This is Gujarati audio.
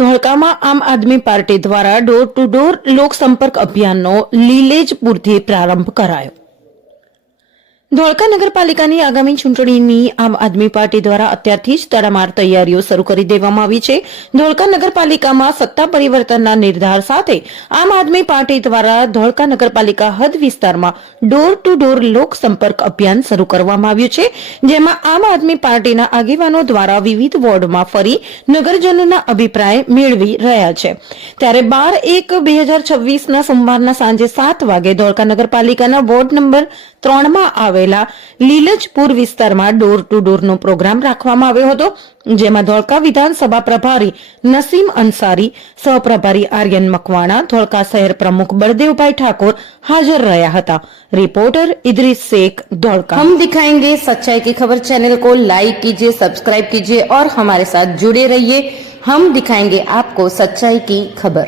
ધોળકામાં આમ આદમી પાર્ટી દ્વારા ડોર ટુ ડોર લોકસંપર્ક અભિયાનનો લીલેજપુરથી પ્રારંભ કરાયો। ધોળકા નગરપાલિકાની આગામી ચૂંટણીની આમ આદમી પાર્ટી દ્વારા અત્યારથી જ તડામાર તૈયારીઓ શરૂ કરી દેવામાં આવી છે। ધોળકા નગરપાલિકામાં સત્તા પરિવર્તનના નિર્ધાર સાથે આમ આદમી પાર્ટી દ્વારા ધોળકા નગરપાલિકા હદ વિસ્તારમાં ડોર ટુ ડોર લોકસંપર્ક અભિયાન શરૂ કરવામાં આવ્યું છે, જેમાં આમ આદમી પાર્ટીના આગેવાનો દ્વારા વિવિધ વોર્ડમાં ફરી નગરજનોના અભિપ્રાય મેળવી રહ્યા છે। ત્યારે 12/1/2026ના સોમવારના સાંજે 7 વાગે ધોળકા નગરપાલિકાના વોર્ડ નંબર 3માં આવેલા લીલજપુર વિસ્તારમાં ડોર ટુ ડોરનો પ્રોગ્રામ રાખવામાં આવ્યો હતો, જેમાં ધોળકા વિધાનસભા પ્રભારી નસીમ અંસારી, સહપ્રભારી આર્યન મકવાણા, ધોળકા શહેર પ્રમુખ બળદેવભાઈ ઠાકોર हाजिर રહ્યા હતા। रिपोर्टर इदरीस शेख, धोळका। हम दिखाएंगे सच्चाई की खबर चैनल को लाइक कीजिए, सब्सक्राइब कीजिए और हमारे साथ जुड़े रहिए। हम दिखाएंगे आपको सच्चाई की खबर।